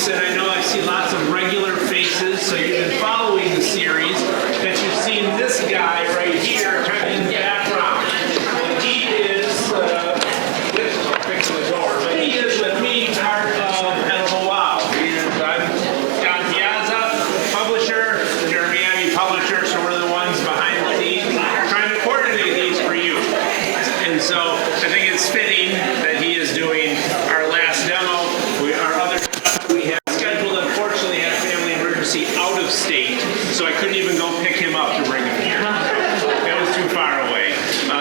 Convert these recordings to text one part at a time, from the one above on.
series, and I know I see lots of regular faces, so you've been following the series, that you've seen this guy right here kind of in the background. And he is, I'll fix the door, but he is with me part of Edible Wow. And I'm John Piazza, publisher, Jeremy Abbey, publisher, so we're the ones behind the scenes trying to coordinate these for you. And so I think it's fitting that he is doing our last demo. Our other stuff we have scheduled, unfortunately, had a family emergency out of state, so I couldn't even go pick him up to bring him here. It was too far away.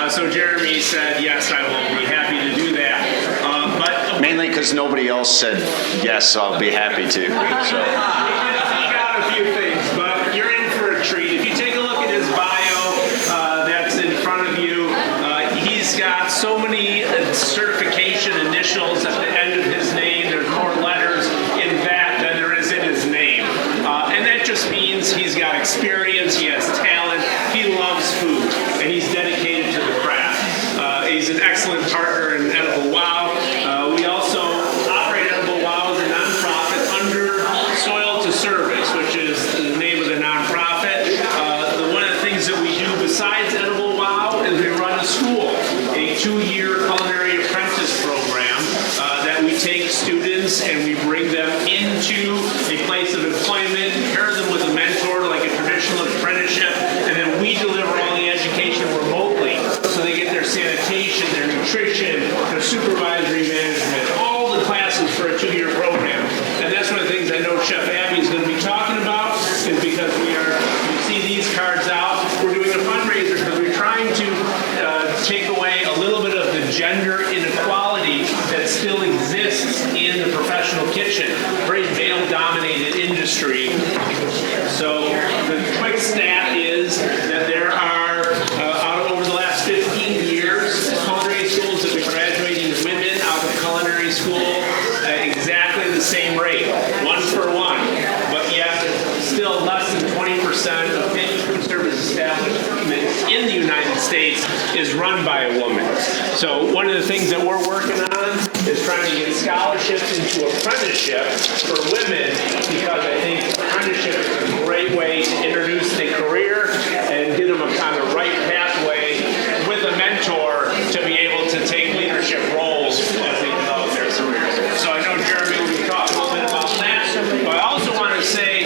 So Jeremy said, yes, I will be happy to do that. Mainly because nobody else said, yes, I'll be happy to. So. He got a few things, but you're in for a treat. If you take a look at his bio that's in front of you, he's got so many certification initials at the end of his name. There's more letters in that than there is in his name. And that just means he's got experience, he has talent, he loves food, and he's dedicated to the craft. He's an excellent partner in Edible Wow. We also operate Edible Wow as a nonprofit under Soil to Service, which is the name of the nonprofit. One of the things that we do besides Edible Wow is we run a school, a 2-year culinary apprentice program that we take students and we bring them into a place of employment, pair them with a mentor like a traditional apprenticeship, and then we deliver all the education remotely. So they get their sanitation, their nutrition, their supervisory management, all the classes for a 2-year program. And that's one of the things I know Chef Abbey is going to be talking about, is because we see these cards out. We're doing a fundraiser because we're trying to take away a little bit of the gender inequality that still exists in the professional kitchen. Very male-dominated industry. So the quick stat is that there are, over the last 15 years, culinary schools have been graduating women out of culinary school at exactly the same rate, 1 for 1. But yet, still less than 20% of any food service establishments in the United States is run by a woman. So one of the things that we're working on is trying to get scholarships into apprenticeship for women, because I think apprenticeship is a great way to introduce their career and get them on the right pathway with a mentor to be able to take leadership roles as they develop their careers. So I know Jeremy will be talking a little bit about that. But I also want to say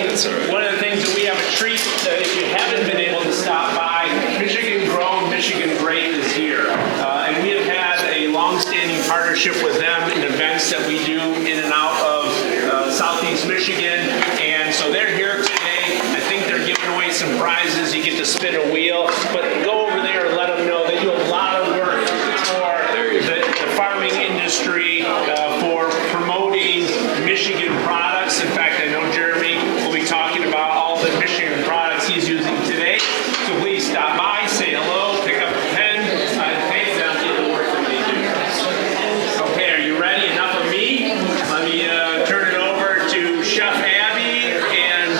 one of the things that we have a treat, if you haven't been able to stop by, Michigan Grown, Michigan Great is here. And we have had a long-standing partnership with them in events that we do in and out of Southeast Michigan. And so they're here today. I think they're giving away some prizes. You get to spin a wheel. But go over there and let them know that you have a lot of work for the farming industry, for promoting Michigan products. In fact, I know Jeremy will be talking about all the Michigan products he's using today. So please stop by, say hello, pick up a pen, and thank them for the work that they do. Okay, are you ready? Enough of me. Let me turn it over to Chef Abbey, and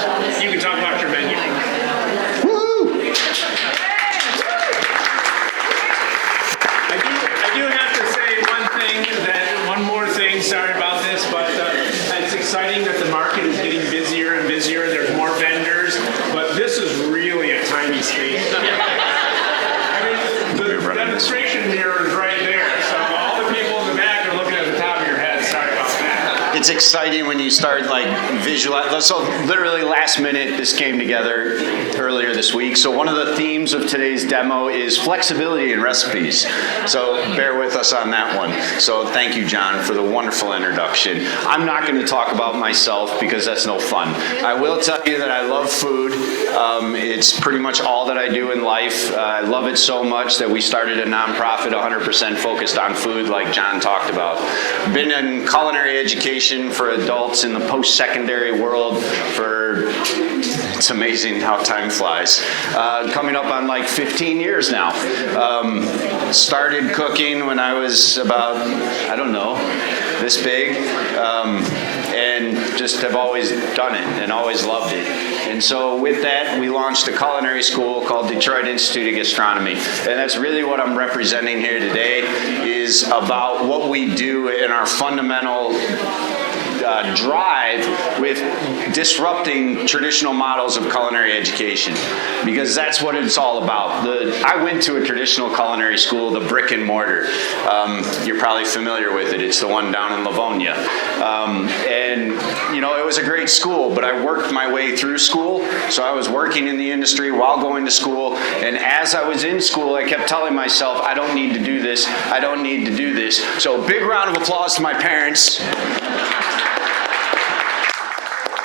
you can talk about your menu. I do have to say one more thing, sorry about this, but it's exciting that the market is getting busier and busier. There's more vendors, but this is really a tiny space. I mean, the demonstration mirror is right there, so all the people in the back are looking at the top of your head. Sorry about that. It's exciting when you start visualize. So literally last minute, this came together earlier this week. So one of the themes of today's demo is flexibility in recipes. So bear with us on that one. So thank you, John, for the wonderful introduction. I'm not going to talk about myself because that's no fun. I will tell you that I love food. It's pretty much all that I do in life. I love it so much that we started a nonprofit 100% focused on food, like John talked about. Been in culinary education for adults in the post-secondary world for, it's amazing how time flies. Coming up on 15 years now. Started cooking when I was about, I don't know, this big. And just have always done it and always loved it. And so with that, we launched a culinary school called Detroit Institute of Gastronomy. And that's really what I'm representing here today, is about what we do in our fundamental drive with disrupting traditional models of culinary education, because that's what it's all about. I went to a traditional culinary school, the Brick and Mortar. You're probably familiar with it. It's the one down in Livonia. And it was a great school, but I worked my way through school. So I was working in the industry while going to school. And as I was in school, I kept telling myself, I don't need to do this. I don't need to do this. So big round of applause to my parents,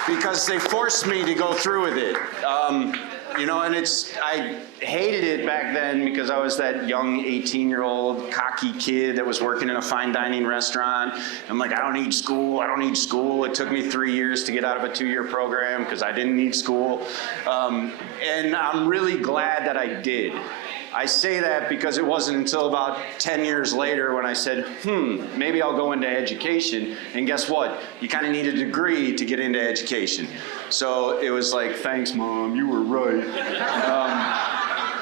because they forced me to go through with it. And I hated it back then because I was that young 18-year-old cocky kid that was working in a fine dining restaurant. I'm like, I don't need school. I don't need school. It took me 3 years to get out of a 2-year program because I didn't need school. And I'm really glad that I did. I say that because it wasn't until about 10 years later when I said, maybe I'll go into education. And guess what? You kind of need a degree to get into education. So it was like, thanks, Mom, you were right.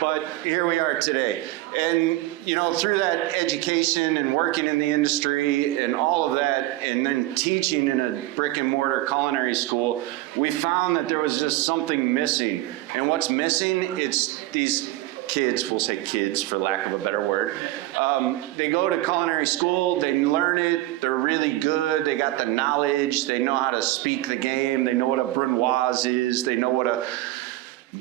But here we are today. And, through that education and working in the industry and all of that, and then teaching in a brick and mortar culinary school, we found that there was just something missing. And what's missing? It's these kids, we'll say kids for lack of a better word. They go to culinary school, they learn it, they're really good, they got the knowledge, they know how to speak the game, they know what a brunoise is, they know what a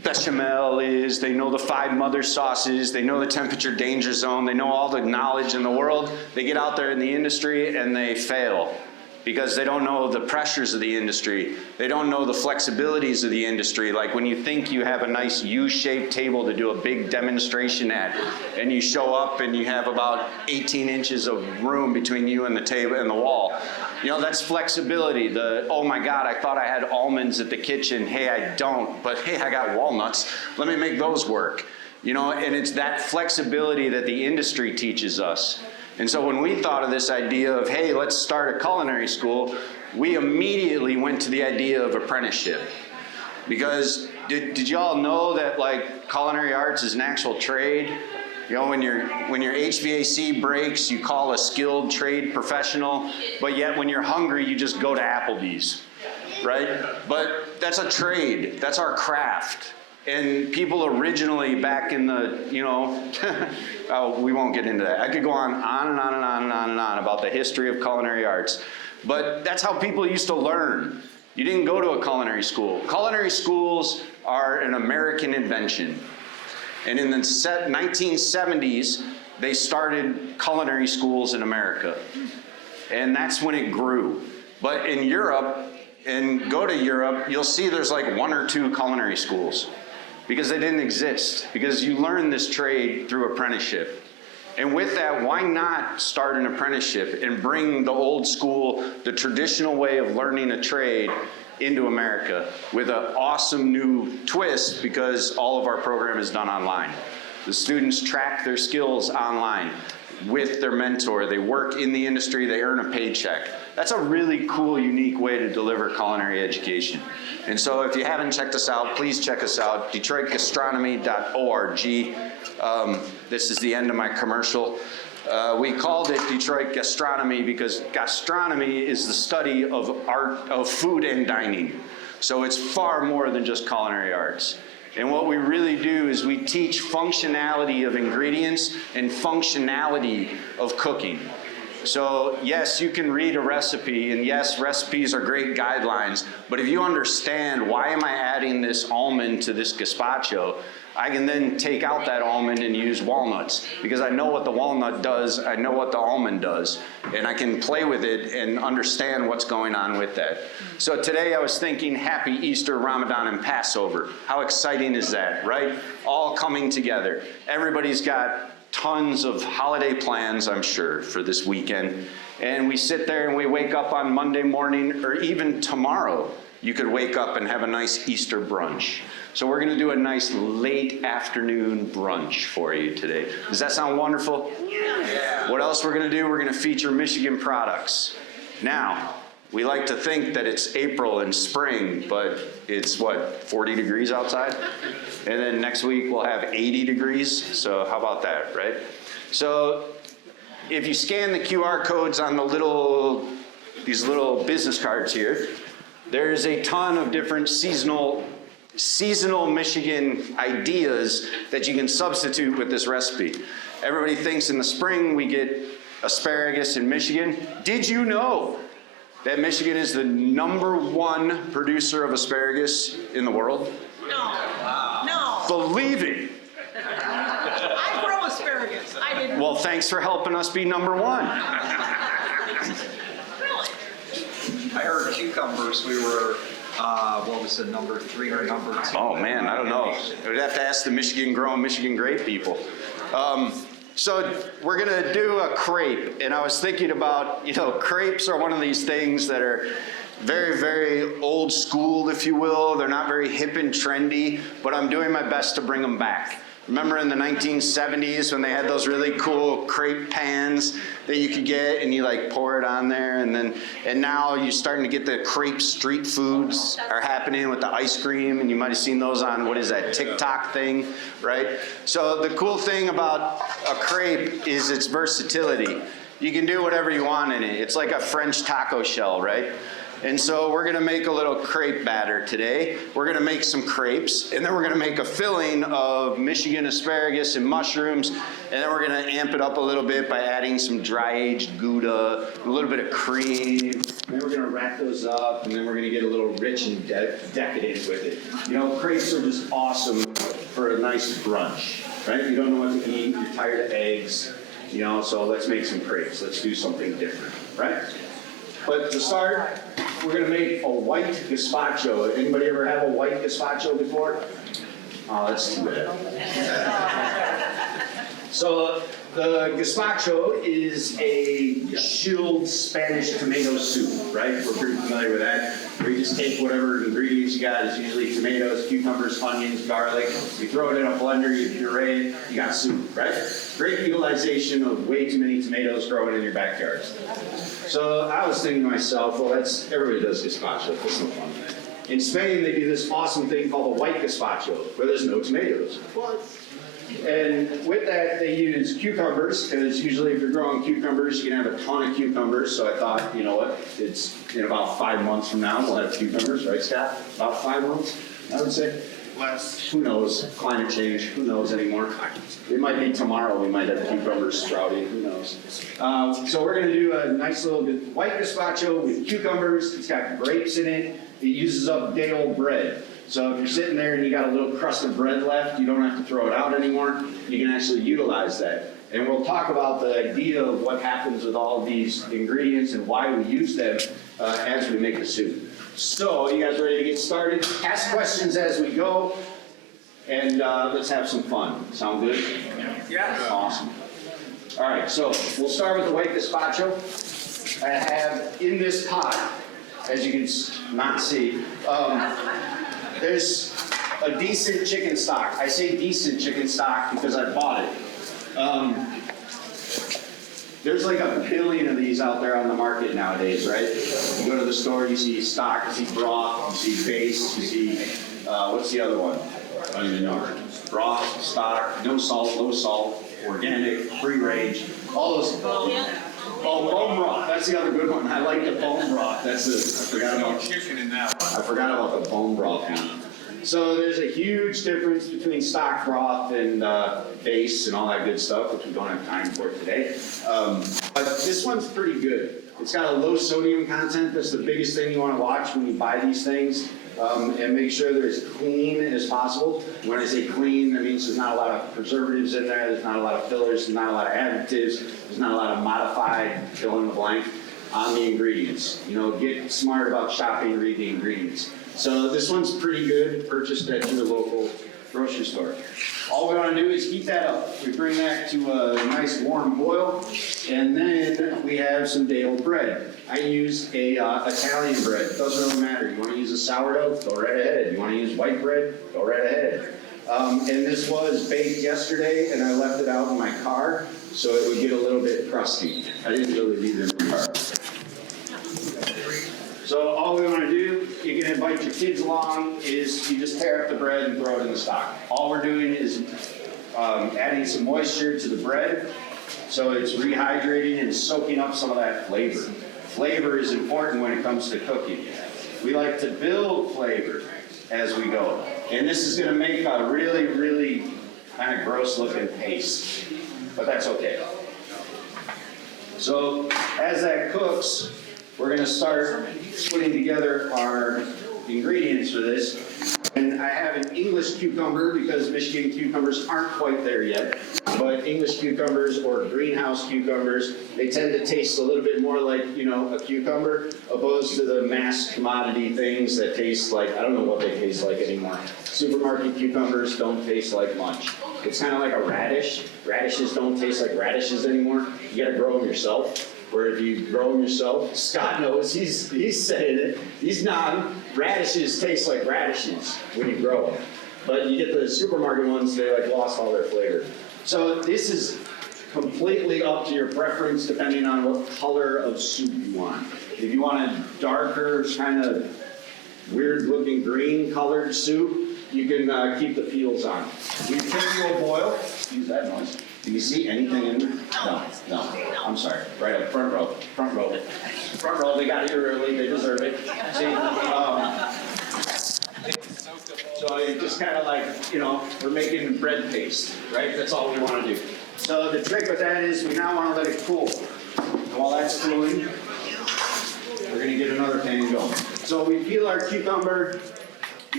bechamel is, they know the 5 mother sauces, they know the temperature danger zone, they know all the knowledge in the world. They get out there in the industry and they fail, because they don't know the pressures of the industry. They don't know the flexibilities of the industry. Like when you think you have a nice U-shaped table to do a big demonstration at, and you show up and you have about 18 inches of room between you and the table and the wall. That's flexibility. Oh my God, I thought I had almonds at the kitchen. Hey, I don't, but hey, I got walnuts. Let me make those work. And it's that flexibility that the industry teaches us. And so when we thought of this idea of, hey, let's start a culinary school, we immediately went to the idea of apprenticeship. Because did you all know that culinary arts is an actual trade? When your HVAC breaks, you call a skilled trade professional, but yet when you're hungry, you just go to Applebee's, right? But that's a trade. That's our craft. And people originally back in the, oh, we won't get into that. I could go on and on and on and on and on about the history of culinary arts. But that's how people used to learn. You didn't go to a culinary school. Culinary schools are an American invention. And in the 1970s, they started culinary schools in America. And that's when it grew. But in Europe, and go to Europe, you'll see there's 1 or 2 culinary schools. Because they didn't exist. Because you learn this trade through apprenticeship. And with that, why not start an apprenticeship and bring the old school, the traditional way of learning a trade into America with an awesome new twist, because all of our program is done online. The students track their skills online with their mentor. They work in the industry, they earn a paycheck. That's a really cool, unique way to deliver culinary education. And so if you haven't checked us out, please check us out, DetroitGastronomy.org. This is the end of my commercial. We called it Detroit Gastronomy because gastronomy is the study of art, of food and dining. So it's far more than just culinary arts. And what we really do is we teach functionality of ingredients and functionality of cooking. So yes, you can read a recipe, and yes, recipes are great guidelines, but if you understand why am I adding this almond to this gazpacho, I can then take out that almond and use walnuts, because I know what the walnut does, I know what the almond does, and I can play with it and understand what's going on with that. So today I was thinking Happy Easter, Ramadan, and Passover. How exciting is that, right? All coming together. Everybody's got tons of holiday plans, I'm sure, for this weekend. And we sit there and we wake up on Monday morning, or even tomorrow, you could wake up and have a nice Easter brunch. So we're gonna do a nice late afternoon brunch for you today. Does that sound wonderful? Yeah. What else we're gonna do? We're gonna feature Michigan products. Now, we like to think that it's April and spring, but it's what, 40 degrees outside? And then next week we'll have 80 degrees, so how about that, right? So if you scan the QR codes on the little these little business cards here. There's a ton of different seasonal Michigan ideas that you can substitute with this recipe. Everybody thinks in the spring we get asparagus in Michigan. Did you know that Michigan is the #1 producer of asparagus in the world? No. No. Believe it. I grow asparagus. I didn't. Well, thanks for helping us be #1. Really? I heard cucumbers, we were, what was it, number 3 or number 2? Oh man, I don't know. I would have to ask the Michigan grown, Michigan grape people. So we're gonna do a crepe, and I was thinking about, crepes are one of these things that are very, very old school, if you will. They're not very hip and trendy, but I'm doing my best to bring them back. Remember in the 1970s when they had those really cool crepe pans that you could get and you like pour it on there, and now you're starting to get the crepe street foods are happening with the ice cream, and you might have seen those on, what is that, TikTok thing, right? So the cool thing about a crepe is its versatility. You can do whatever you want in it. It's like a French taco shell, right? And so we're gonna make a little crepe batter today. We're gonna make some crepes, and then we're gonna make a filling of Michigan asparagus and mushrooms, and then we're gonna amp it up a little bit by adding some dry-aged Gouda, a little bit of cream. Then we're gonna wrap those up, and then we're gonna get a little rich and decadent with it. Crepes are just awesome for a nice brunch, right? You don't know what to eat, you're tired of eggs, so let's make some crepes. Let's do something different, right? But to start, we're gonna make a white gazpacho. Anybody ever have a white gazpacho before? Oh, that's too bad. So the gazpacho is a chilled Spanish tomato soup, right? We're pretty familiar with that. Where you just take whatever ingredients you got. It's usually tomatoes, cucumbers, onions, garlic. You throw it in a blender, you puree it, you got soup, right? Great utilization of way too many tomatoes growing in your backyard. So I was thinking to myself, well, everybody does gazpacho. That's no fun. In Spain, they do this awesome thing called a white gazpacho, where there's no tomatoes. And with that, they use cucumbers, because usually if you're growing cucumbers, you can have a ton of cucumbers. So I thought, you know what, it's in about 5 months from now, we'll have cucumbers, right, Scott? About 5 months, I would say. Less. Who knows? Climate change, who knows anymore? It might be tomorrow, we might have cucumbers sprouting, who knows? So we're gonna do a nice little white gazpacho with cucumbers. It's got grapes in it. It uses up day-old bread. So if you're sitting there and you got a little crust of bread left, you don't have to throw it out anymore. You can actually utilize that. And we'll talk about the idea of what happens with all of these ingredients and why we use them as we make the soup. So, you guys ready to get started? Ask questions as we go, and let's have some fun. Sound good? Yeah. Awesome. All right, so we'll start with the white gazpacho. I have in this pot, as you can not see, there's a decent chicken stock. I say decent chicken stock because I bought it. There's like a billion of these out there on the market nowadays, right? You go to the store, you see stock, you see broth, you see base, you see, what's the other one? I don't even know. Broth, stock, no salt, low salt, organic, free range, all those. Oh, bone broth, that's the other good one. I like the bone broth. I forgot about chicken in that one. I forgot about the bone broth one. So there's a huge difference between stock broth and base and all that good stuff, which we don't have time for today. But this one's pretty good. It's got a low sodium content. That's the biggest thing you want to watch when you buy these things. And make sure they're as clean as possible. When I say clean, that means there's not a lot of preservatives in there, there's not a lot of fillers, there's not a lot of additives, there's not a lot of modified fill in the blank on the ingredients. Get smart about shopping, read the ingredients. So this one's pretty good, purchased at your local grocery store. All we want to do is heat that up. We bring that to a nice warm boil, and then we have some day-old bread. I use a Italian bread. It doesn't really matter. You want to use a sourdough? Go right ahead. You want to use white bread? Go right ahead. And this was baked yesterday, and I left it out in my car, so it would get a little bit crusty. I didn't really leave it in the car. So all we want to do, you can invite your kids along, is you just tear up the bread and throw it in the stock. All we're doing is adding some moisture to the bread, so it's rehydrating and soaking up some of that flavor. Flavor is important when it comes to cooking. We like to build flavor as we go. And this is going to make a really, really kind of gross looking paste, but that's okay. So as that cooks, we're going to start putting together our ingredients for this. And I have an English cucumber because Michigan cucumbers aren't quite there yet. But English cucumbers or greenhouse cucumbers, they tend to taste a little bit more like, a cucumber, opposed to the mass commodity things that taste like, I don't know what they taste like anymore. Supermarket cucumbers don't taste like much. It's kind of like a radish. Radishes don't taste like radishes anymore. You gotta grow them yourself. Where if you grow them yourself, Scott knows, he's saying it, he's nodding. Radishes taste like radishes when you grow them. But you get the supermarket ones, they lost all their flavor. So this is completely up to your preference depending on what color of soup you want. If you want a darker, kind of weird looking green colored soup, you can keep the peels on. We take to a boil. Excuse that noise. Do you see anything in there? No. I'm sorry. Right up front row. Front row. They got here early. They deserve it. See. So it just kind of like, we're making bread paste, right? That's all we want to do. So the trick with that is we now want to let it cool. And while that's cooling, we're going to get another pan going. So we peel our cucumber. I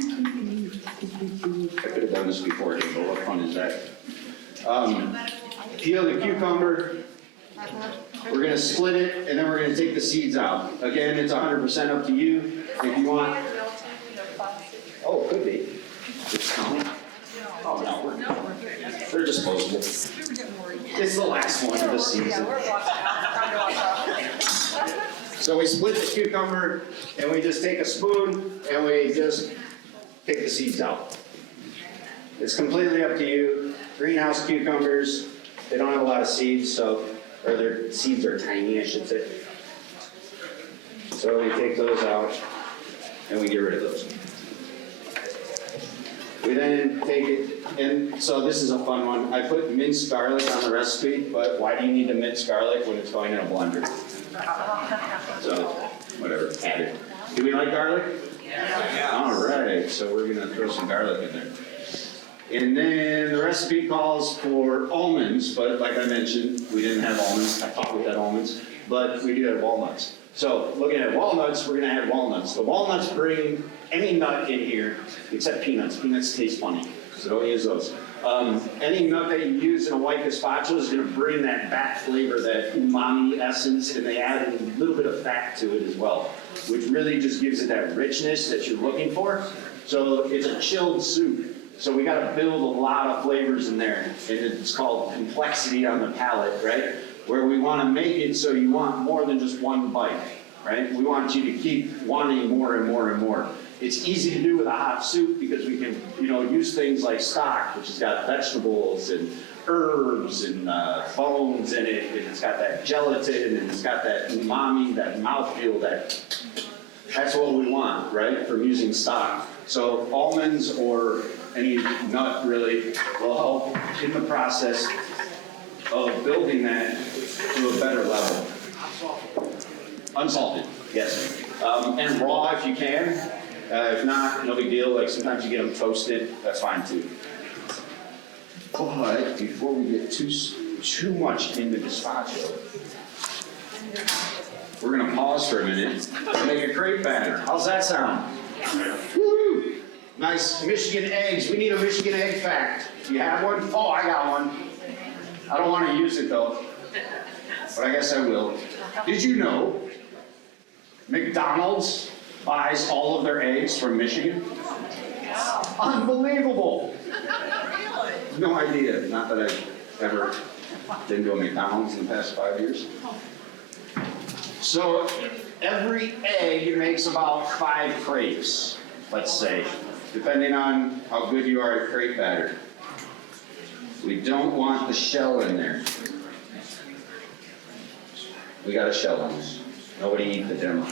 could have done this before, but what fun is that? Peel the cucumber. We're going to split it, and then we're going to take the seeds out. Again, it's 100% up to you. If you want. Oh, it could be. Oh, no, they're disposable. It's the last one of the season. So we split the cucumber, and we just take a spoon, and we just take the seeds out. It's completely up to you. Greenhouse cucumbers, they don't have a lot of seeds, or their seeds are tiny, I should say. So we take those out, and we get rid of those. We then take it, and so this is a fun one. I put minced garlic on the recipe, but why do you need to mince garlic when it's going in a blender? So, whatever, add it. Do we like garlic? Yeah. All right, so we're gonna throw some garlic in there. And then the recipe calls for almonds, but like I mentioned, we didn't have almonds. I thought we had almonds, but we do have walnuts. So looking at walnuts, we're gonna add walnuts. The walnuts bring any nut in here, except peanuts. Peanuts taste funny, so don't use those. Any nut that you use in a white gazpacho is gonna bring that back flavor, that umami essence, and they add a little bit of fat to it as well, which really just gives it that richness that you're looking for. So it's a chilled soup. So we got to build a lot of flavors in there, and it's called complexity on the palate, right? Where we want to make it so you want more than just one bite, right? We want you to keep wanting more and more and more. It's easy to do with a hot soup because we can, use things like stock, which has got vegetables and herbs and bones in it, and it's got that gelatin, and it's got that umami, that mouthfeel, that's what we want, right, from using stock. So almonds or any nut really will help in the process of building that to a better level. Unsalted, yes. And raw if you can. If not, no big deal. Like sometimes you get them toasted, that's fine too. But before we get too much into gazpacho, we're gonna pause for a minute and make a crepe batter. How's that sound? Woo! Nice Michigan eggs. We need a Michigan egg fact. Do you have one? Oh, I got one. I don't want to use it though, but I guess I will. Did you know McDonald's buys all of their eggs from Michigan? Unbelievable. No idea. Not that I've ever been to a McDonald's in the past 5 years. So every egg makes about 5 crepes, let's say, depending on how good you are at crepe batter. We don't want the shell in there. We got a shell on this. Nobody eat the demo.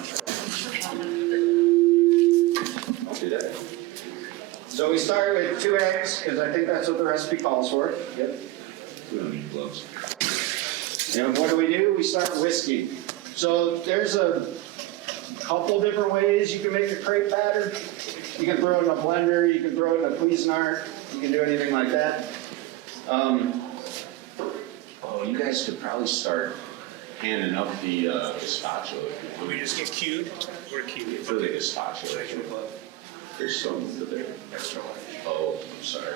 Don't do that. So we start with 2 eggs, because I think that's what the recipe calls for. Yep. We don't need gloves. And what do? We start whisking. So there's a couple different ways you can make a crepe batter. You can throw it in a blender, you can throw it in a Cuisinart, you can do anything like that. You guys could probably start handing up the gazpacho. Will we just get cued? We're cued. For the gazpacho. There's some over there. Extra large. Oh, I'm sorry.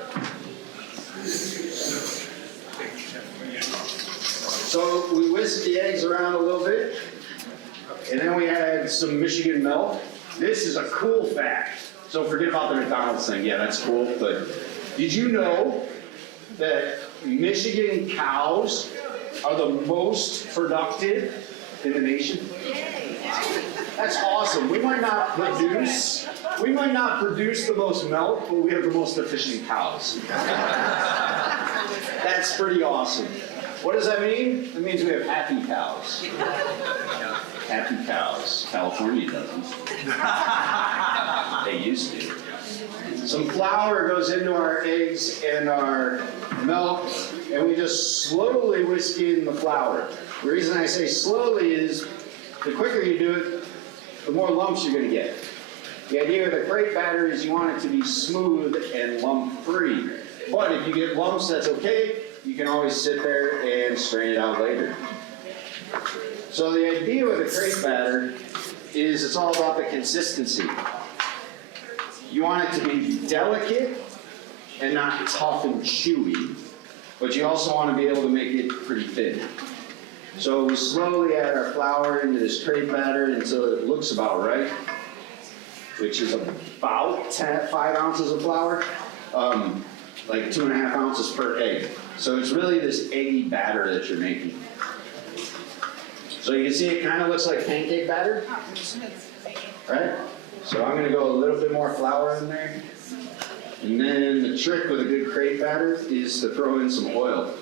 So we whisked the eggs around a little bit, and then we had some Michigan milk. This is a cool fact. So forget about the McDonald's thing. Yeah, that's cool. But did you know that Michigan cows are the most productive in the nation? That's awesome. We might not produce the most milk, but we have the most efficient cows. That's pretty awesome. What does that mean? It means we have happy cows. Happy cows. California doesn't. They used to. Some flour goes into our eggs and our milk, and we just slowly whisk in the flour. The reason I say slowly is the quicker you do it, the more lumps you're going to get. The idea of the crepe batter is you want it to be smooth and lump-free. But if you get lumps, that's okay. You can always sit there and strain it out later. So the idea with a crepe batter is it's all about the consistency. You want it to be delicate and not tough and chewy, but you also want to be able to make it pretty thin. So we slowly add our flour into this crepe batter until it looks about right, which is about 5 ounces of flour, like 2.5 ounces per egg. So it's really this eggy batter that you're making. So you can see it kind of looks like pancake batter, right? So I'm going to go a little bit more flour in there. And then the trick with a good crepe batter is to throw in some oil.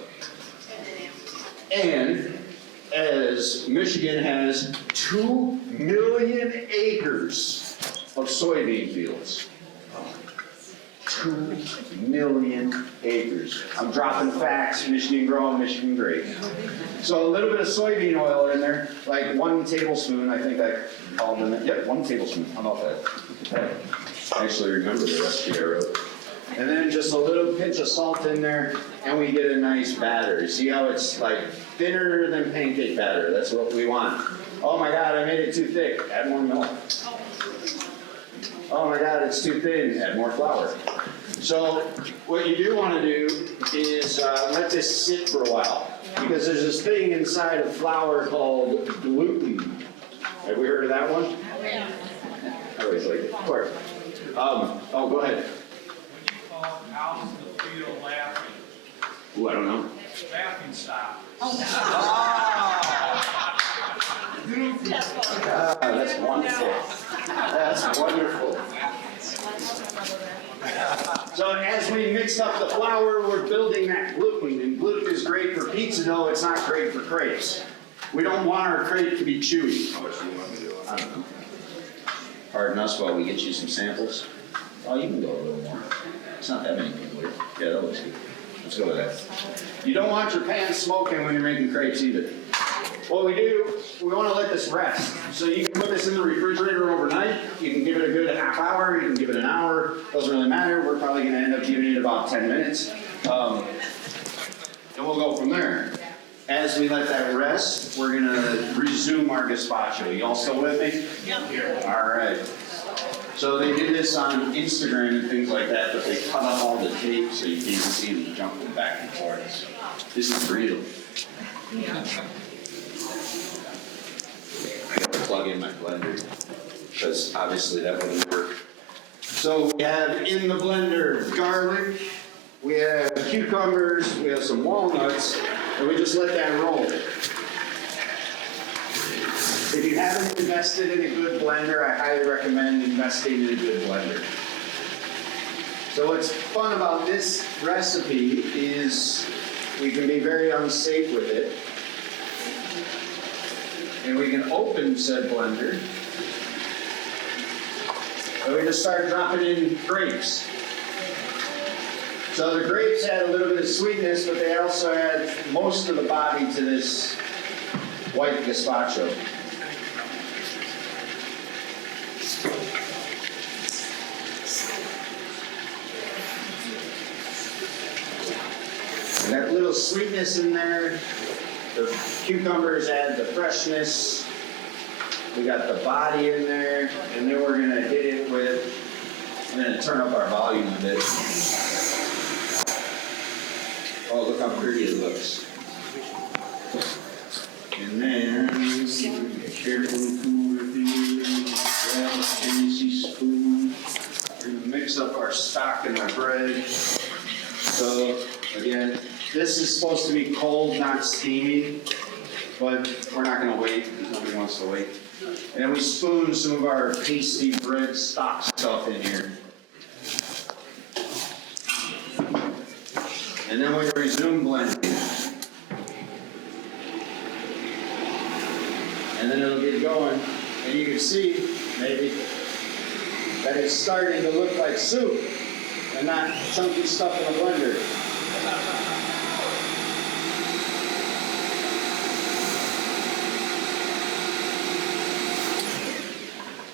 And as Michigan has 2 million acres of soybean fields. 2 million acres. I'm dropping facts, Michigan grown, Michigan great. So a little bit of soybean oil in there, like 1 tablespoon, I think I called them. Yep, 1 tablespoon. How about that? I actually remember the recipe I wrote. And then just a little pinch of salt in there, and we get a nice batter. See how it's like thinner than pancake batter? That's what we want. Oh my God, I made it too thick. Add more milk. Oh my God, it's too thin. Add more flour. So what you do want to do is let this sit for a while, because there's this thing inside of flour called gluten. Have we heard of that one? I always like it. Of course. Oh, go ahead. How's the field laughing? Ooh, I don't know. Laughing stop. That's wonderful. That's wonderful. So as we mixed up the flour, we're building that gluten. And gluten is great for pizza dough. It's not great for crepes. We don't want our crepe to be chewy. I don't know. Pardon us while we get you some samples. Oh, you can go a little more. It's not that many people here. Yeah, that looks good. Let's go with that. You don't want your pan smoking when you're making crepes either. What we do, we want to let this rest. So you can put this in the refrigerator overnight. You can give it a good half hour. You can give it an hour. Doesn't really matter. We're probably going to end up giving it about 10 minutes. And we'll go from there. As we let that rest, we're going to resume our gazpacho. You all still with me? Yep. All right. So they did this on Instagram and things like that, but they cut off all the tape so you can't see them jumping back and forth. This is real. I got to plug in my blender because obviously that wouldn't work. So we have in the blender garlic, we have cucumbers, we have some walnuts, and we just let that roll. If you haven't invested in a good blender, I highly recommend investing in a good blender. So what's fun about this recipe is we can be very unsafe with it. And we can open said blender. And we just start dropping in grapes. So the grapes add a little bit of sweetness, but they also add most of the body to this white gazpacho. sweetness in there. The cucumbers add the freshness. We got the body in there, and then we're gonna hit it with, I'm gonna turn up our volume a bit. Oh, look how pretty it looks. And then, carefully cool with you, grab a fancy spoon. We're gonna mix up our stock and our bread. So, again, this is supposed to be cold, not steamy, but we're not gonna wait, nobody wants to wait. And then we spoon some of our pasty bread stock stuff in here. And then we resume blending. And then it'll get going, and you can see, maybe, that it's starting to look like soup and not chunky stuff in a blender.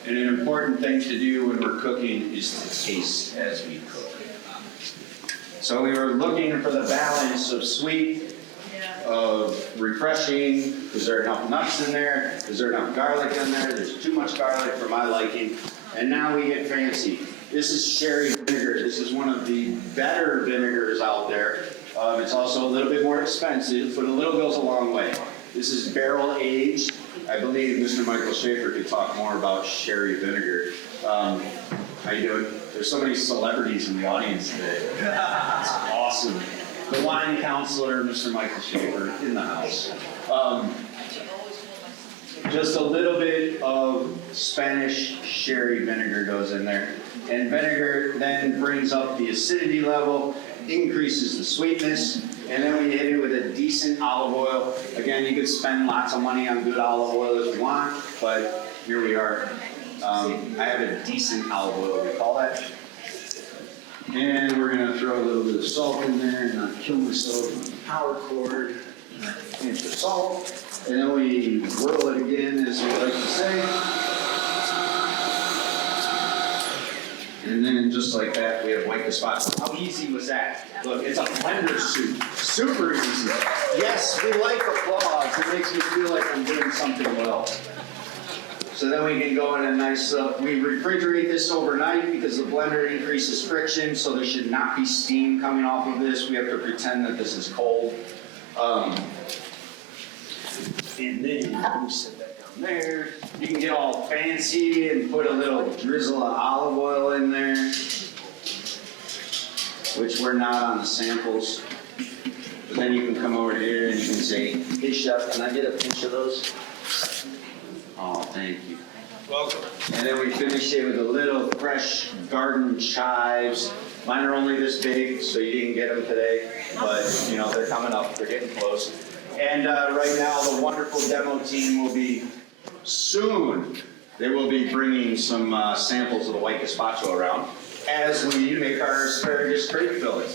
And an important thing to do when we're cooking is to taste as we cook. So we were looking for the balance of sweet, of refreshing. Is there enough nuts in there? Is there enough garlic in there? There's too much garlic for my liking. And now we get fancy. This is sherry vinegar. This is one of the better vinegars out there. It's also a little bit more expensive, but a little goes a long way. This is barrel aged. I believe Mr. Michael Schaefer could talk more about sherry vinegar. How you doing? There's so many celebrities in the audience today. It's awesome. The wine counselor, Mr. Michael Schaefer, in the house. Just a little bit of Spanish sherry vinegar goes in there. And vinegar then brings up the acidity level, increases the sweetness, and then we hit it with a decent olive oil. Again, you could spend lots of money on good olive oil if you want, but here we are. I have a decent olive oil, we call that. And we're gonna throw a little bit of salt in there and not kill myself on the power cord. Pinch of salt. And then we whirl it again, as we like to say. And then just like that, we have white gazpacho. How easy was that? Look, it's a blender soup. Super easy. Yes, we like applause. It makes me feel like I'm doing something well. So then we can go in a nice, we refrigerate this overnight because the blender increases friction, so there should not be steam coming off of this. We have to pretend that this is cold. And then we set that down there. You can get all fancy and put a little drizzle of olive oil in there, which we're not on the samples. But then you can come over here and you can say, hey chef, can I get a pinch of those? Oh, thank you. Welcome. And then we finish it with a little fresh garden chives. Mine are only this big, so you didn't get them today, but you know, they're coming up, they're getting close. And right now, the wonderful demo team will be soon, they will be bringing some samples of the white gazpacho around as we make our asparagus crepe filling.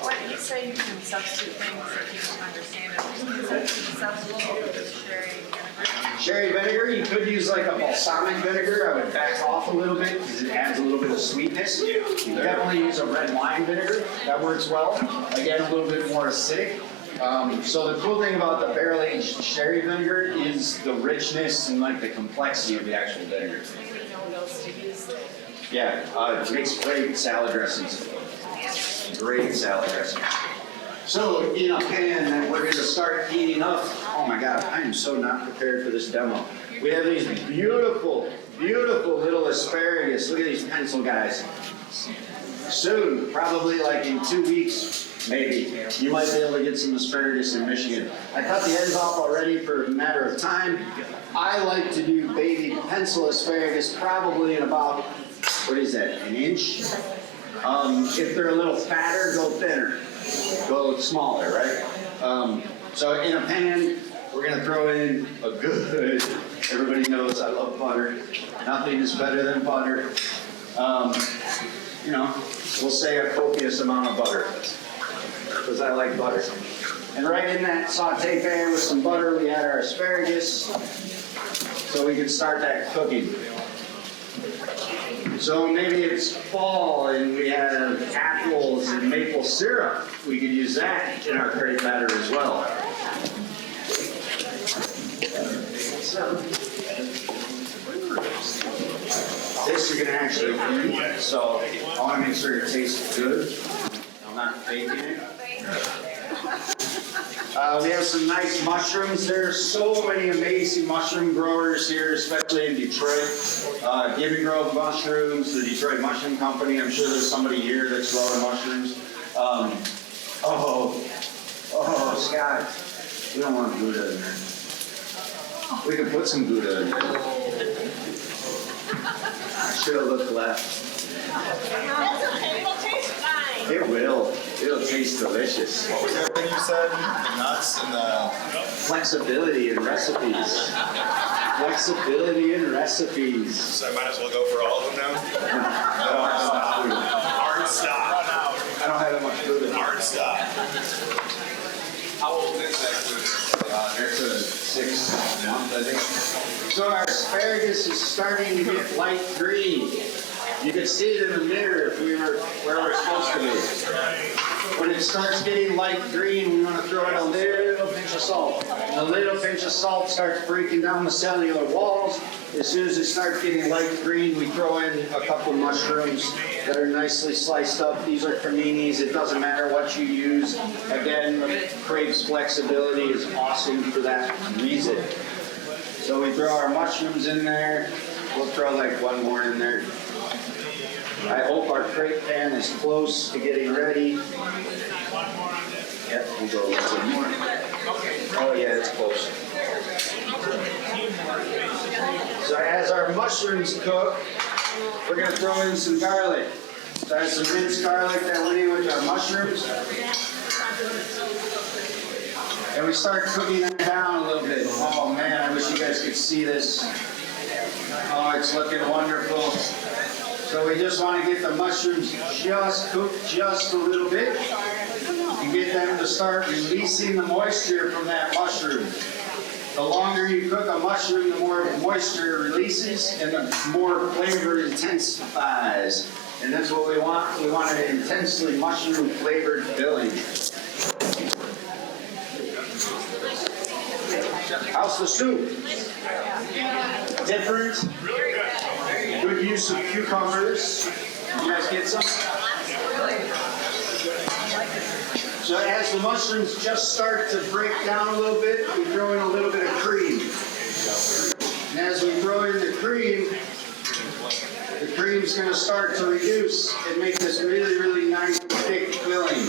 What you say you can substitute things if you don't understand it? Can you substitute with sherry vinegar? Sherry vinegar, you could use like a balsamic vinegar. I would back off a little bit because it adds a little bit of sweetness. You can definitely use a red wine vinegar. That works well. Again, a little bit more acidic. So the cool thing about the barrel-aged sherry vinegar is the richness and like the complexity of the actual vinegar. Yeah, it makes great salad dressings. Great salad dressing. So in a pan that we're going to start heating up. Oh my God, I am so not prepared for this demo. We have these beautiful, beautiful little asparagus. Look at these pencil guys. Soon, probably like in 2 weeks, maybe, you might be able to get some asparagus in Michigan. I cut the ends off already for a matter of time. I like to do baby pencil asparagus probably in about, what is that, an inch? If they're a little fatter, go thinner. Go smaller, right? So in a pan, we're gonna throw in a good, everybody knows I love butter. Nothing is better than butter. You know, we'll say a copious amount of butter, because I like butter. And right in that saute pan with some butter, we add our asparagus, so we can start that cooking. So maybe it's fall and we have apples and maple syrup. We could use that in our crepe batter as well. This you're gonna actually eat, so I wanna make sure it tastes good. I'm not faking it. We have some nice mushrooms. There's so many amazing mushroom growers here, especially in Detroit. Gibby Grove Mushrooms, the Detroit Mushroom Company. I'm sure there's somebody here that's growing mushrooms. Scott, we don't want Gouda in there. We can put some Gouda in there. I should have looked left. That's okay, it'll taste fine. It will. It'll taste delicious. What was everything you said? The nuts and the... Flexibility in recipes. Flexibility in recipes. So I might as well go for all of them now? Hard stop. I don't have that much food in Hard stop. How old is that food? It's a 6 month, I think. So our asparagus is starting to get light green. You can see it in the mirror if we were where we're supposed to be. When it starts getting light green, we want to throw in a little pinch of salt. And a little pinch of salt starts breaking down the cellular walls. As soon as it starts getting light green, we throw in a couple mushrooms that are nicely sliced up. These are creminis. It doesn't matter what you use. Again, the crepe's flexibility is awesome for that reason. So we throw our mushrooms in there. We'll throw like one more in there. I hope our crepe pan is close to getting ready. Yep, we'll go a little bit more. Oh yeah, it's close. So as our mushrooms cook, we're gonna throw in some garlic. So I have some minced garlic that went in with our mushrooms. And we start cooking that down a little bit. Oh man, I wish you guys could see this. Oh, it's looking wonderful. So we just want to get the mushrooms just cooked just a little bit and get them to start releasing the moisture from that mushroom. The longer you cook a mushroom, the more moisture it releases and the more flavor intensifies. And that's what we want. We want an intensely mushroom flavored filling. How's the soup? Different? Good use of cucumbers. You guys get some? So as the mushrooms just start to break down a little bit, we throw in a little bit of cream. And as we throw in the cream's going to start to reduce and make this really, really nice, thick filling.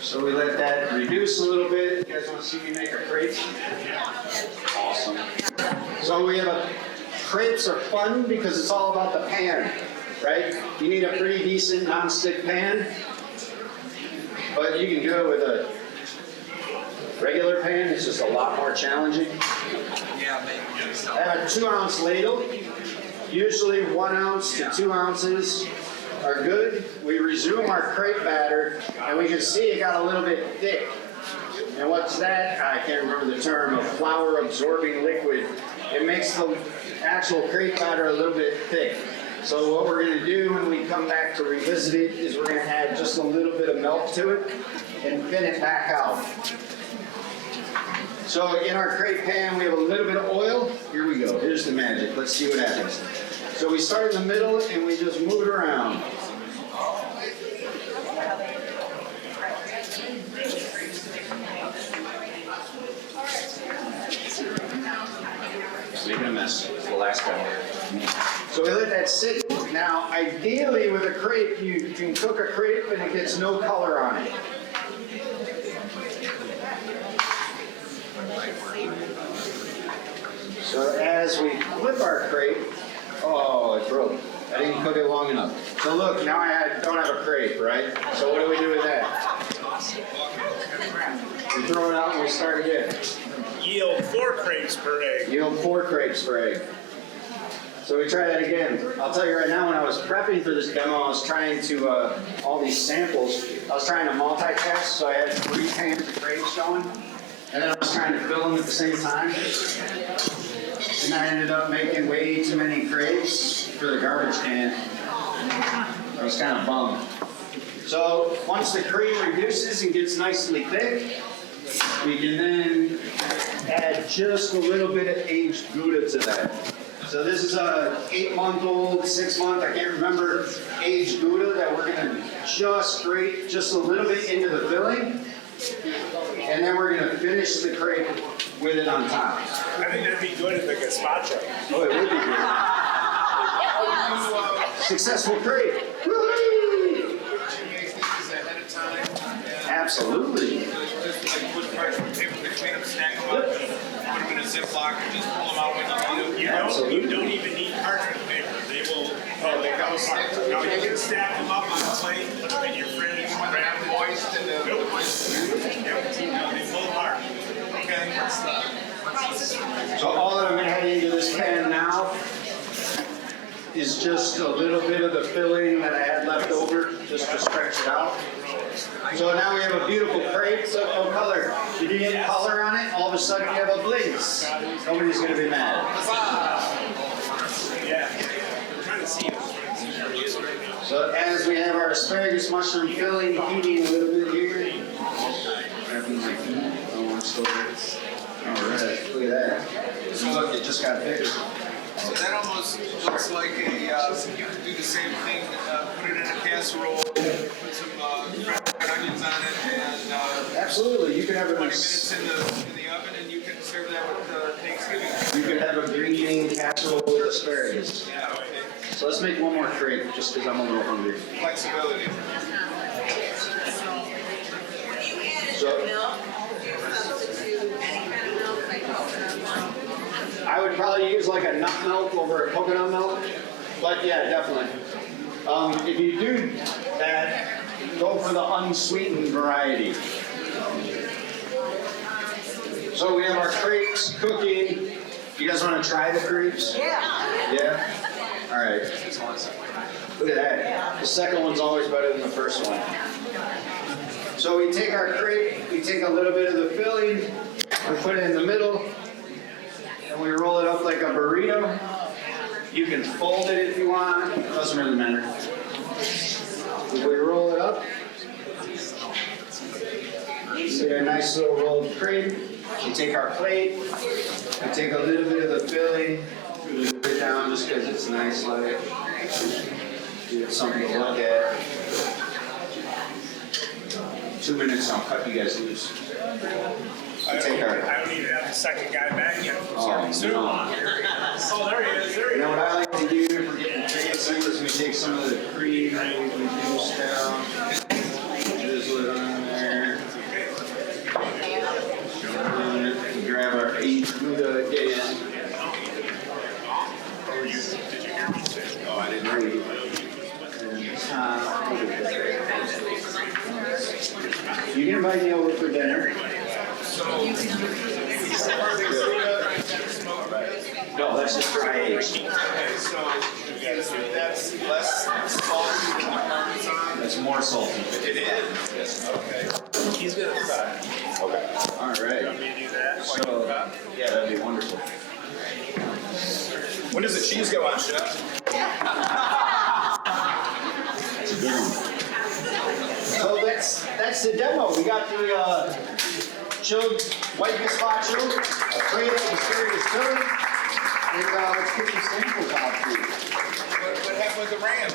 So we let that reduce a little bit. You guys want to see me make a crepe? Awesome. So we have crepes are fun because it's all about the pan, right? You need a pretty decent nonstick pan, but you can do it with a regular pan. It's just a lot more challenging. Yeah, maybe. I have a 2-ounce ladle. Usually 1 ounce to 2 ounces are good. We resume our crepe batter, and we can see it got a little bit thick. And what's that? I can't remember the term, a flour absorbing liquid. It makes the actual crepe batter a little bit thick. So what we're going to do when we come back to revisit it is we're going to add just a little bit of milk to it and thin it back out. So in our crepe pan, we have a little bit of oil. Here we go. Here's the magic. Let's see what happens. So we start in the middle and we just move it around. Making a mess. It's the last guy. So we let that sit. Now, ideally with a crepe, you can cook a crepe and it gets no color on it. So as we flip our crepe, oh, it broke. I didn't cook it long enough. So look, now I don't have a crepe, right? So what do we do with that? We throw it out and we start again. Yield 4 crepes per egg. Yield 4 crepes per egg. So we try that again. I'll tell you right now, when I was prepping for this demo, I was trying to, all these samples, I was trying to multitask, so I had 3 pans of crepes going, and then I was trying to fill them at the same time. and I ended up making way too many crepes for the garbage can. I was kind of bummed. So once the cream reduces and gets nicely thick, we can then add just a little bit of aged Gouda to that. So this is a 8-month-old, 6-month, I can't remember, aged Gouda that we're gonna just scrape just a little bit into the filling. And then we're gonna finish the crepe with it on top. I think that'd be good at the gazpacho. Oh, it would be good. Successful crepe. Woo-hoo! Would you make these ahead of time? Absolutely. Just like put parchment paper to clean them, stack them up, put them in a Ziploc, and just pull them out when you need them. You don't even need parchment paper. They will come apart. Now you can stack them up on a plate, put them in your fridge, grab them. Moist and Nope. Yep. They pull apart. okay. So all that I'm gonna add into this pan now is just a little bit of the filling that I had left over, just to stretch it out. So now we have a beautiful crepe, so no color. If you get color on it, all of a sudden you have a blaze. Nobody's gonna be mad. Yeah. I'm trying to see it. So as we have our asparagus mushroom filling heating a little bit here. Grabbing my feet. Oh, I'm still there. All right, look at that. Look, it just got bigger. So that almost looks like a, you could do the same thing, put it in a casserole, put some fried onions on it, and Absolutely, you can have 20 a minutes in the oven, and you can serve that with Thanksgiving. you can have a green bean casserole with asparagus. Yeah, okay. So let's make one more crepe, just because I'm a little hungry. Flexibility. When you added So- your milk, do you substitute any kind of milk, like coconut milk? I would probably use like a nut milk over a coconut milk, but yeah, definitely. If you do that, go for the unsweetened variety. So we have our crepes cooking. You guys want to try the crepes? Yeah. Yeah? All right. Look at that. The second one's always better than the first one. So we take our crepe, we take a little bit of the filling, we put it in the middle, and we roll it up like a burrito. You can fold it if you want, it doesn't really matter. We roll it up. We get a nice little rolled crepe. We take our plate, we take a little bit of the filling, we put it down just because it's nice, like it's something to look at. 2 minutes, I'll cut you guys loose. I Take our. don't even have the second guy back yet. Oh, no. Oh, there he is. There he You know is. what I like to do if we're getting fancy is we take some of the cream that we reduced down, drizzle it on there. And then we grab our aged Gouda again. Oh, I didn't know. You can invite me over for dinner. No, that's just dry aged. Okay, so that's less salty than the Parmesan. That's more salty. It is? Okay. He's gonna try. Okay. All right. Want me to do that? So, yeah, that'd be wonderful. When does the cheese go on, Chef? That's a good one. So that's the demo. We got the chilled white gazpacho, a crepe, and serious filling, and let's get some samples out for you. What happened with the ram?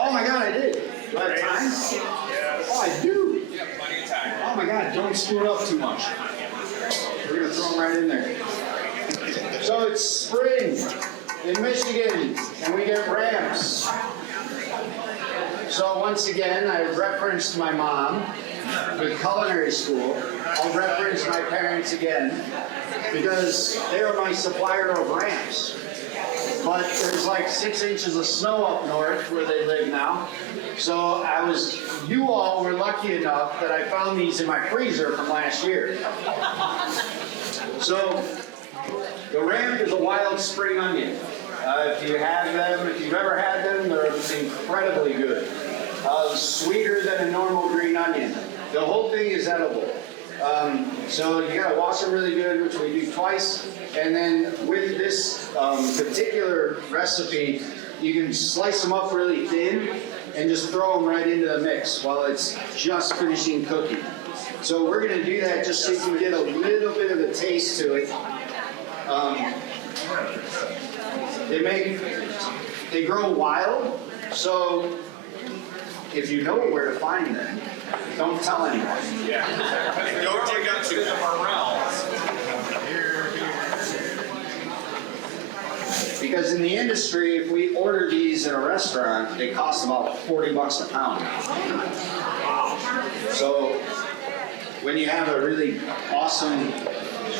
Oh my God, I did. Do I have time? Oh, I do. Yeah, plenty of time. Oh my God, don't screw it up too much. We're gonna throw them right in there. So it's spring in Michigan, and we get rams. So once again, I referenced my mom with culinary school. I'll reference my parents again because they are my supplier of rams. But there's like 6 inches of snow up north where they live now. So you all were lucky enough that I found these in my freezer from last year. So the ram is a wild spring onion. If you have them, if you've ever had them, they're incredibly good. Sweeter than a normal green onion. The whole thing is edible. So you gotta wash them really good, which we do twice. And then with this particular recipe, you can slice them up really thin and just throw them right into the mix while it's just finishing cooking. So we're gonna do that just so you can get a little bit of a taste to it. They grow wild, so if you know where to find them, don't tell anyone. And don't dig up to the morels. Because in the industry, if we order these in a restaurant, they cost about $40 a pound. So when you have a really awesome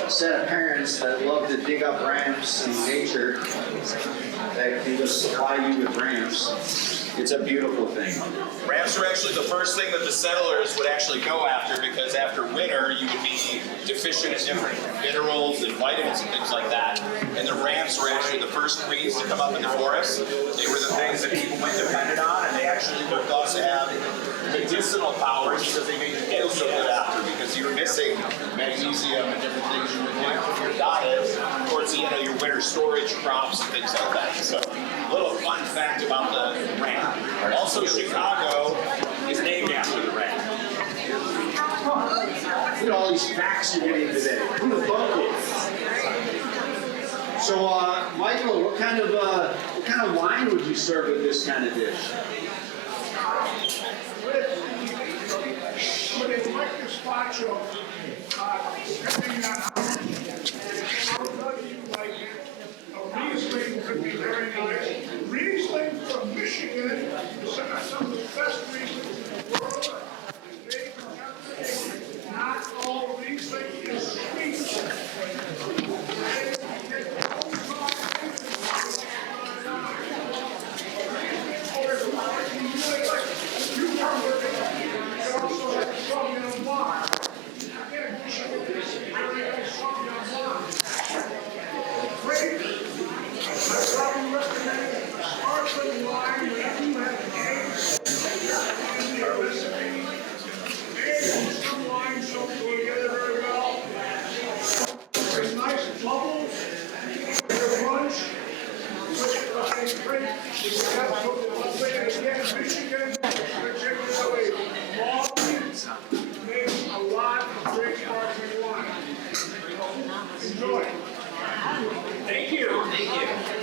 set of parents that love to dig up ramps in nature, that can just supply you with ramps, it's a beautiful thing. Ramps are actually the first thing that the settlers would actually go after, because after winter you would be deficient in different minerals and vitamins and things like that. And the ramps were actually the first weeds to come up in the forest. They were the things that people went dependent on, and they actually were thought to have medicinal powers because they made you feel so good after, because you were missing magnesium and different things you would get from your diet towards the end of your winter storage crops and things like that. So a little fun fact about the ramp. Also, Chicago is named after the ramp. Look at all these facts you're getting today. Who the fuck is? So, Michael, what kind of wine would you serve with this kind of dish? But it's like gazpacho, depending on how you like it. A Riesling could be very nice. Riesling from Michigan is some of the best Rieslings in the world. They have not all Riesling is sweet.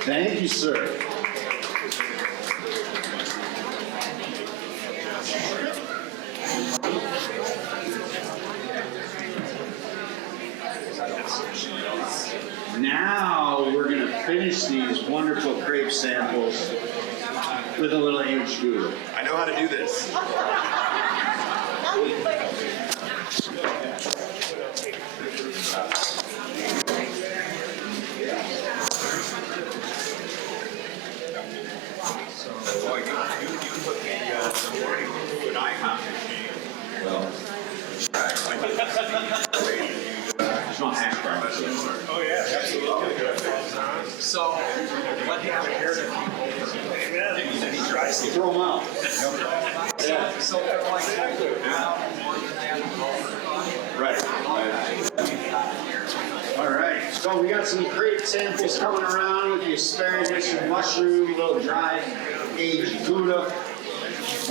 Thank you, sir. Now we're going to finish these wonderful crepe samples with a little aged Gouda. I know how to do this. Well, you put the morning to an IHOP machine. Well, there's no hash browns. Oh, yeah, absolutely. So, what happened here to people? Throw them out. Yeah. So they're like, more than that. Right. All right. So we got some crepe samples coming around with the asparagus and mushroom, a little dry aged Gouda.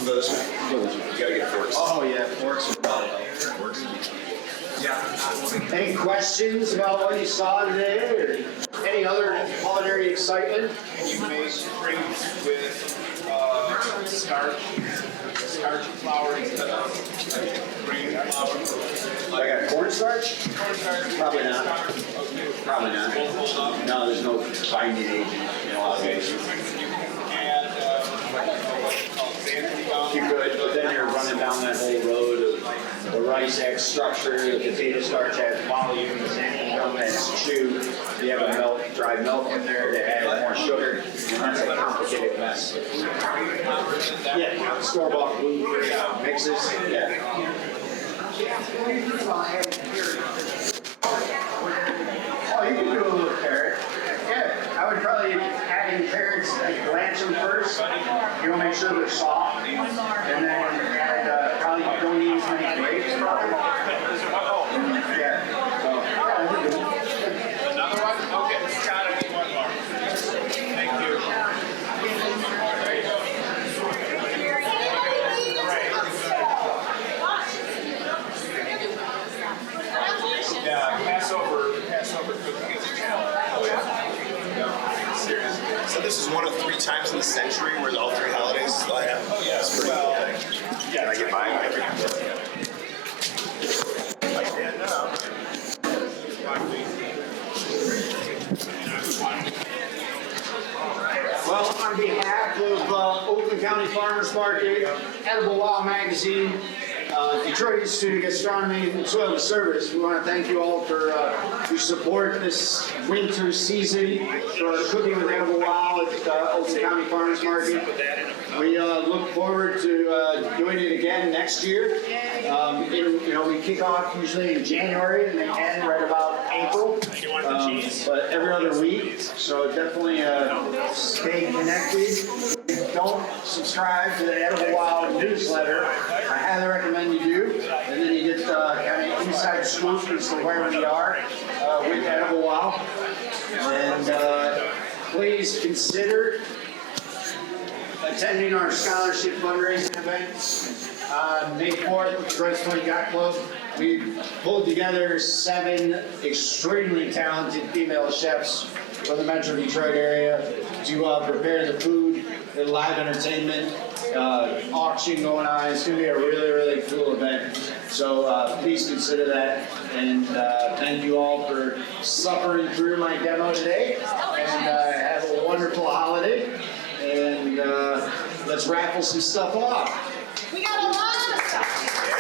Those, you gotta get forks. Oh yeah, forks and Forks. Yeah. Any questions about what you saw today, or any other culinary excitement? And you make crepes with starch flour instead of grain flour. I got cornstarch? Probably not. Probably not. Won't hold up. No, there's no binding agent in a lot of ways. And what's called xanthan You could, but then you're running down that whole road of the rice egg structure, the potato starch has volume, the xanthan gum has chew. You have a milk, dry milk in there that adds more sugar, and that's a complicated mess. Yeah, store-bought gluten mixes, yeah. Oh, you can do a little carrot. Yeah, I would probably add in carrots, like blanch them first. You want to make sure they're soft, and then add probably don't use many grapes. Probably. Yeah. So, yeah, Another one? Okay, it's gotta be one more. So this is one of 3 times in the century where all 3 holidays line up. Oh yeah, it's pretty cool thing. Yeah, I get by every year. I can now. Well, on behalf of Oakland County Farmers Market, Edible Wow Magazine, Detroit Institute of Gastronomy and Soil Service, we want to thank you all for your support this winter season for Cooking with Edible Wow at Oakland County Farmers Market. We look forward to doing it again next year. We kick off usually in January and then end right about April, but every other week. So definitely stay connected. Don't subscribe to the Edible Wow newsletter. I highly recommend you do, and then you get kind of inside scoop as to where we are with Edible Wow. And please consider attending our scholarship fundraising event on May 4th with Detroit's 20 Yacht Club. We pulled together 7 extremely talented female chefs from the Metro Detroit area to prepare the food, the live entertainment, auction going on. It's going to be a really, really cool event. So please consider that. And thank you all for suffering through my demo today. And have a wonderful holiday. And let's raffle some stuff off. We got a lot of stuff.